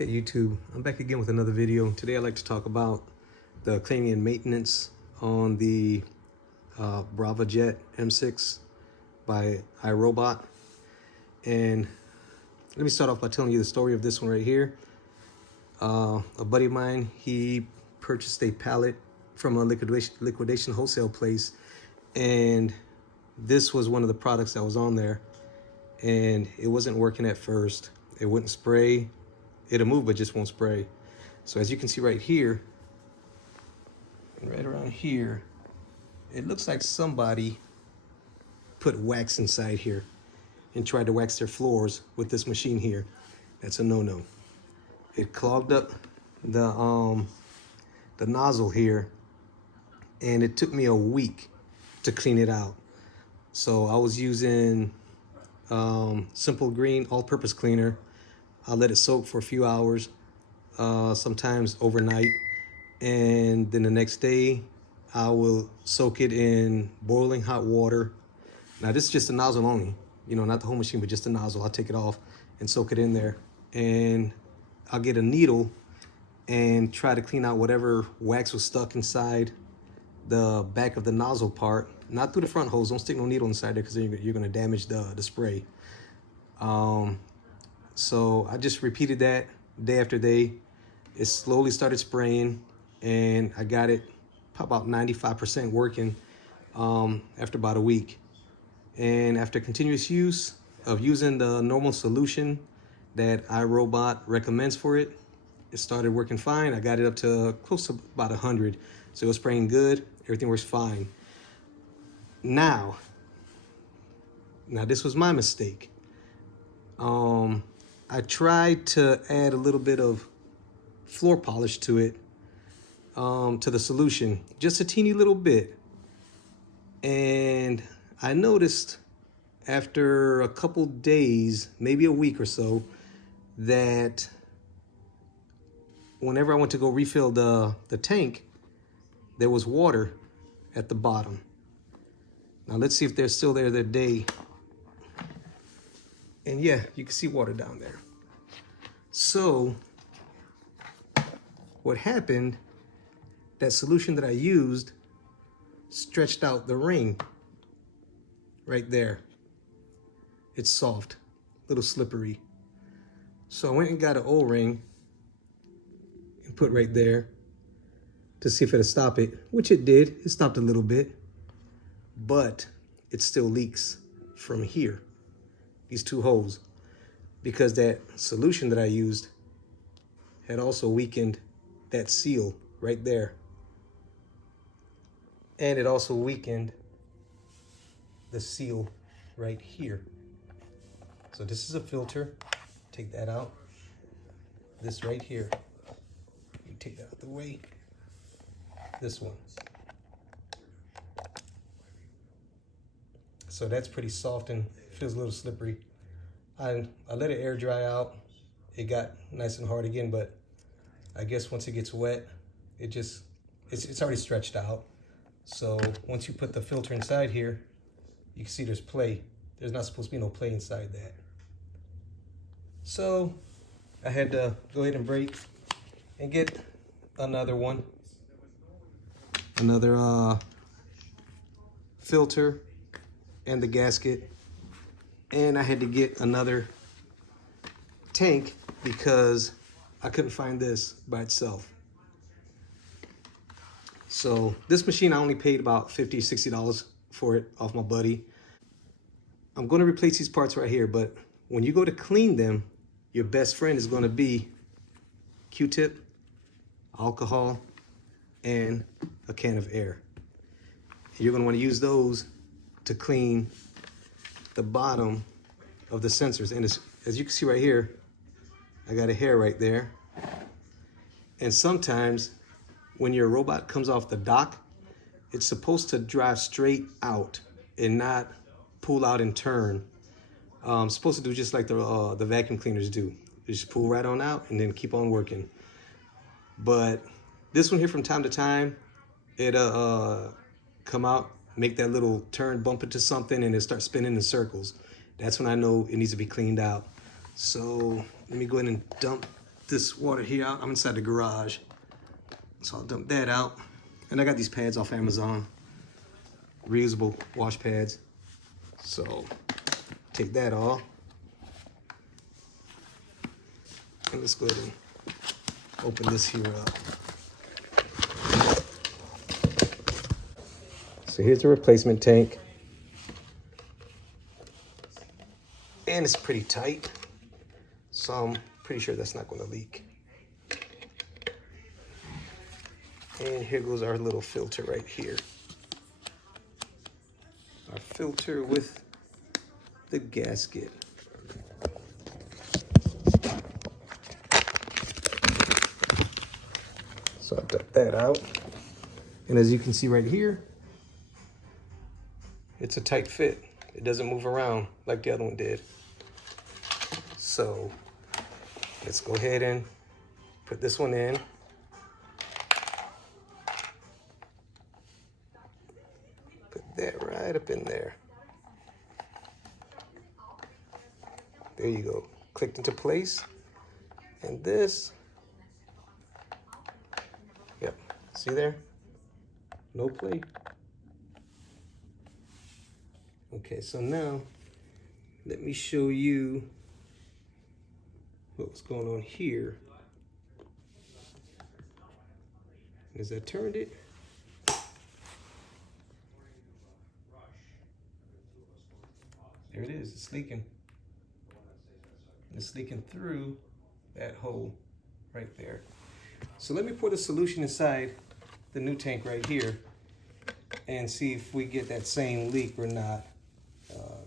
Okay, YouTube, I'm back again with another video. Today I'd like to talk about the cleaning and maintenance on the Braava Jet M6 by iRobot. And let me start off by telling you the story of this one right here. A buddy of mine, he purchased a pallet from a liquidation wholesale place, and this was one of the products that was on there, and it wasn't working at first. It wouldn't spray. It'll move, but just won't spray. So as you can see right here, and right around here, it looks like somebody put wax inside here and tried to wax their floors with this machine here. That's a no-no. It clogged up the nozzle here, and it took me a week to clean it out. So I was using Simple Green all-purpose cleaner. I let it soak for a few hours, sometimes overnight, and then the next day I will soak it in boiling hot water. Now this is just the nozzle only, you know, not the whole machine, but just the nozzle. I'll take it off and soak it in there, and I'll get a needle and try to clean out whatever wax was stuck inside the back of the nozzle part, not through the front hose. Don't stick no needle inside there because you're going to damage the spray. So I just repeated that day after day. It slowly started spraying, and I got it about 95% working after about a week. And after continuous use of using the normal solution that iRobot recommends for it, it started working fine. I got it up to close to about 100. So it was spraying good. Everything works fine. Now this was my mistake. I tried to add a little bit of floor polish to it, to the solution, just a teeny little bit. And I noticed after a couple days, maybe a week or so, that whenever I went to go refill the tank, there was water at the bottom. Now let's see if they're still there that day. And yeah, you can see water down there. So what happened, that solution that I used stretched out the ring right there. It's soft, a little slippery. So I went and got an O-ring and put right there to see if it'll stop it, which it did. It stopped a little bit, but it still leaks from here, these two holes, because that solution that I used had also weakened that seal right there. And it also weakened the seal right here. So this is a filter. Take that out. This right here. You take that out of the way. This one. So that's pretty soft and feels a little slippery. I let it air dry out. It got nice and hard again, but I guess once it gets wet, it's already stretched out. So once you put the filter inside here, you can see there's play. There's not supposed to be no play inside that. So I had to go ahead and break and get another one. Another filter and the gasket. And I had to get another tank because I couldn't find this by itself. So this machine, I only paid about $50, $60 for it off my buddy. I'm going to replace these parts right here, but when you go to clean them, your best friend is going to be Q-tip, alcohol, and a can of air. And you're going to want to use those to clean the bottom of the sensors. And as you can see right here, I got a hair right there. And sometimes when your robot comes off the dock, it's supposed to drive straight out and not pull out and turn. It's supposed to do just like the vacuum cleaners do. You just pull right on out and then keep on working. But this one here, from time to time, it'll come out, make that little turn, bump into something, and it starts spinning in circles. That's when I know it needs to be cleaned out. So let me go ahead and dump this water here out. I'm inside the garage. So I'll dump that out. And I got these pads off Amazon. Reusable wash pads. So take that off. And let's go ahead and open this here up. So here's the replacement tank. And it's pretty tight. So I'm pretty sure that's not going to leak. And here goes our little filter right here. Our filter with the gasket. So I dump that out. And as you can see right here, it's a tight fit. It doesn't move around like the other one did. So let's go ahead and put this one in. Put that right up in there. There you go. Clicked into place. And this, yep, see there? No plate. Okay, so now let me show you what's going on here. As I turned it, there it is, it's leaking. It's leaking through that hole right there. So let me pour the solution inside the new tank right here and see if we get that same leak or not.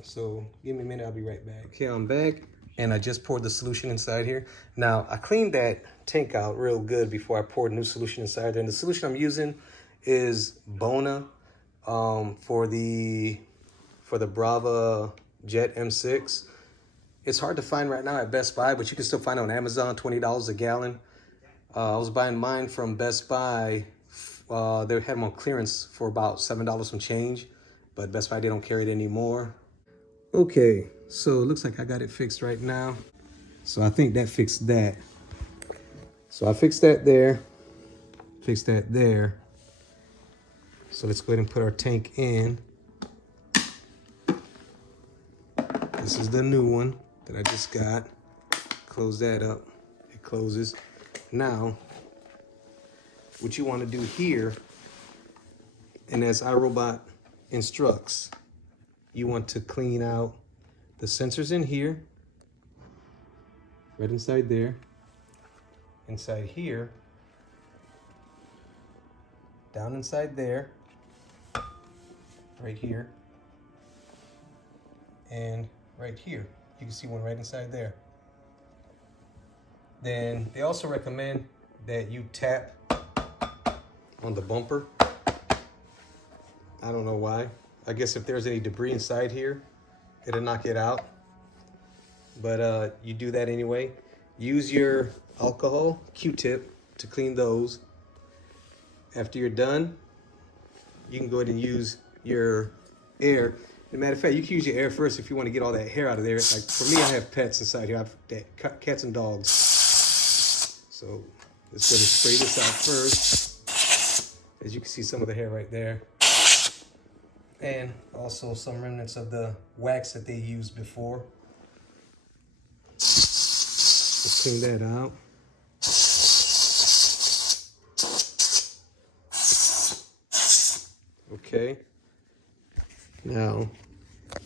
So give me a minute, I'll be right back. Okay, I'm back and I just poured the solution inside here. Now I cleaned that tank out real good before I poured new solution inside there. And the solution I'm using is Bona for the Braava Jet M6. It's hard to find right now at Best Buy, but you can still find it on Amazon, $20 a gallon. I was buying mine from Best Buy. They had them on clearance for about $7 some change, but Best Buy, they don't carry it anymore. Okay, so it looks like I got it fixed right now. So I think that fixed that. So I fixed that there, fixed that there. So let's go ahead and put our tank in. This is the new one that I just got. Close that up, it closes. Now, what you want to do here, and as iRobot instructs, you want to clean out the sensors in here, right inside there, inside here, down inside there, right here, and right here. You can see one right inside there. Then they also recommend that you tap on the bumper. I don't know why. I guess if there's any debris inside here, it'll knock it out. But you do that anyway. Use your alcohol Q-tip to clean those. After you're done, you can go ahead and use your air. As a matter of fact, you can use your air first if you want to get all that hair out of there. Like for me, I have pets inside here. I have cats and dogs. So let's go ahead and spray this out first. As you can see, some of the hair right there. And also some remnants of the wax that they used before. Let's clean that out. Okay. Now,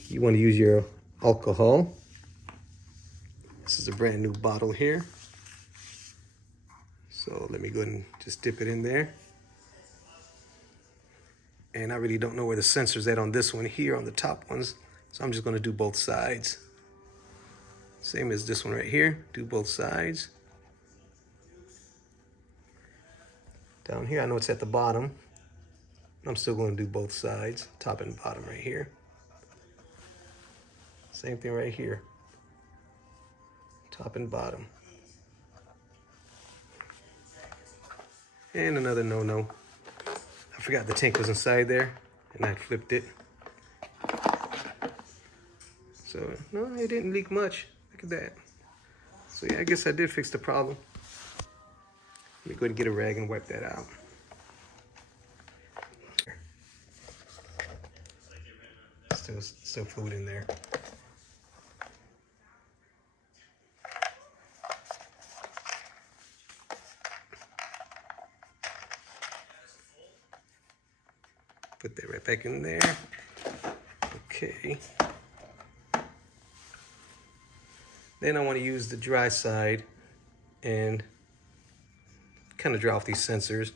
you want to use your alcohol. This is a brand new bottle here. So let me go ahead and just dip it in there. And I really don't know where the sensor's at on this one here, on the top ones. So I'm just gonna do both sides. Same as this one right here, do both sides. Down here, I know it's at the bottom. I'm still gonna do both sides, top and bottom right here. Same thing right here, top and bottom. And another no-no. I forgot the tank was inside there, and I flipped it. So, no, it didn't leak much. Look at that. So yeah, I guess I did fix the problem. Let me go ahead and get a rag and wipe that out. Still fluid in there. Put that right back in there. Okay. Then I want to use the dry side and kind of dry off these sensors.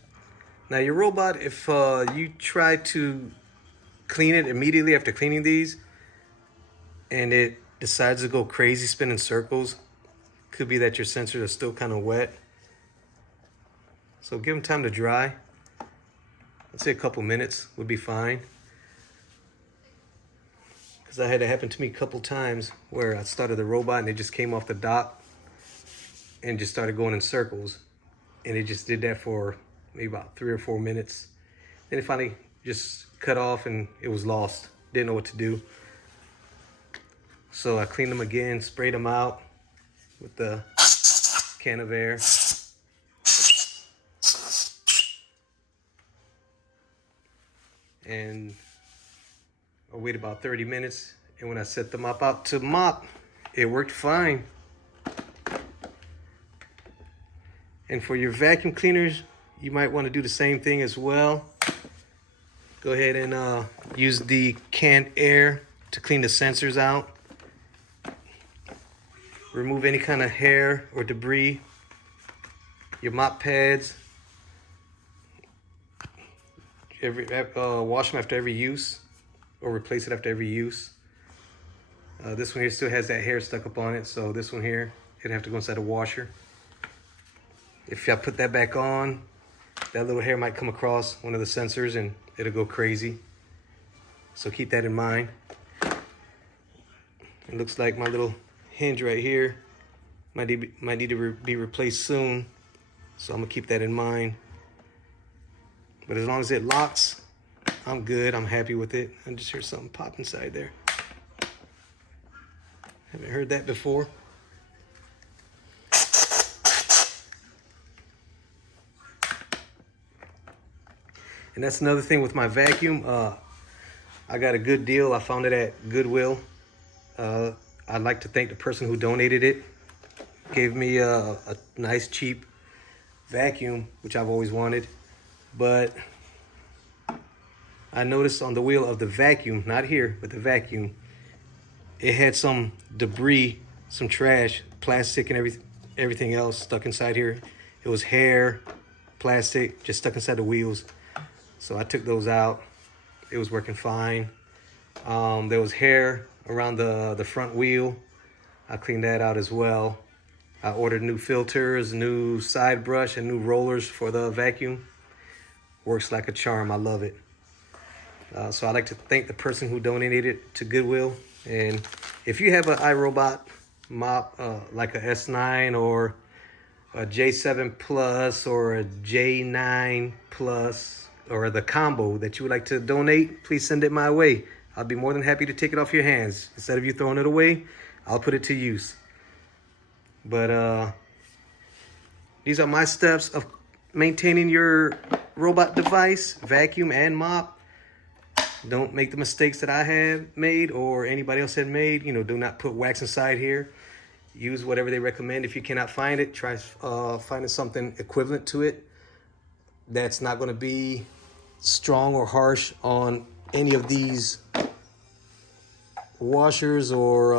Now your robot, if you try to clean it immediately after cleaning these and it decides to go crazy, spinning circles, could be that your sensors are still kind of wet. So give them time to dry. I'd say a couple minutes would be fine. Because I had it happen to me a couple times where I started the robot and it just came off the dock and just started going in circles. And it just did that for maybe about 3 or 4 minutes. Then it finally just cut off and it was lost. Didn't know what to do. So I cleaned them again, sprayed them out with the can of air. And I waited about 30 minutes, and when I set the mop out to mop, it worked fine. And for your vacuum cleaners, you might want to do the same thing as well. Go ahead and use the canned air to clean the sensors out. Remove any kind of hair or debris. Your mop pads. Wash them after every use, or replace it after every use. This one here still has that hair stuck up on it, so this one here, it'd have to go inside the washer. If I put that back on, that little hair might come across one of the sensors and it'll go crazy. So keep that in mind. It looks like my little hinge right here might need to be replaced soon, so I'm gonna keep that in mind. But as long as it locks, I'm good. I'm happy with it. I just hear something pop inside there. Haven't heard that before. And that's another thing with my vacuum. I got a good deal. I found it at Goodwill. I'd like to thank the person who donated it. Gave me a nice, cheap vacuum, which I've always wanted. But I noticed on the wheel of the vacuum, not here, but the vacuum, it had some debris, some trash, plastic and everything else stuck inside here. It was hair, plastic, just stuck inside the wheels. So I took those out. It was working fine. There was hair around the front wheel. I cleaned that out as well. I ordered new filters, new side brush, and new rollers for the vacuum. Works like a charm. I love it. So I'd like to thank the person who donated it to Goodwill. And if you have an iRobot mop, like a S9 or a J7 Plus or a J9 Plus or the combo that you would like to donate, please send it my way. I'll be more than happy to take it off your hands. Instead of you throwing it away, I'll put it to use. But these are my steps of maintaining your robot device, vacuum and mop. Don't make the mistakes that I have made or anybody else had made. You know, do not put wax inside here. Use whatever they recommend. If you cannot find it, try finding something equivalent to it that's not going to be strong or harsh on any of these washers or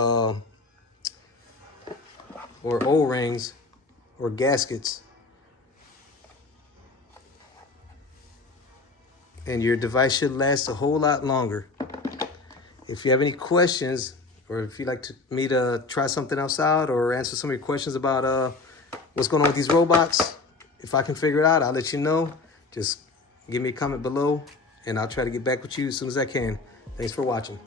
O-rings or gaskets. And your device should last a whole lot longer. If you have any questions, or if you'd like me to try something else out or answer some of your questions about what's going on with these robots, if I can figure it out, I'll let you know. Just give me a comment below, and I'll try to get back with you as soon as I can. Thanks for watching.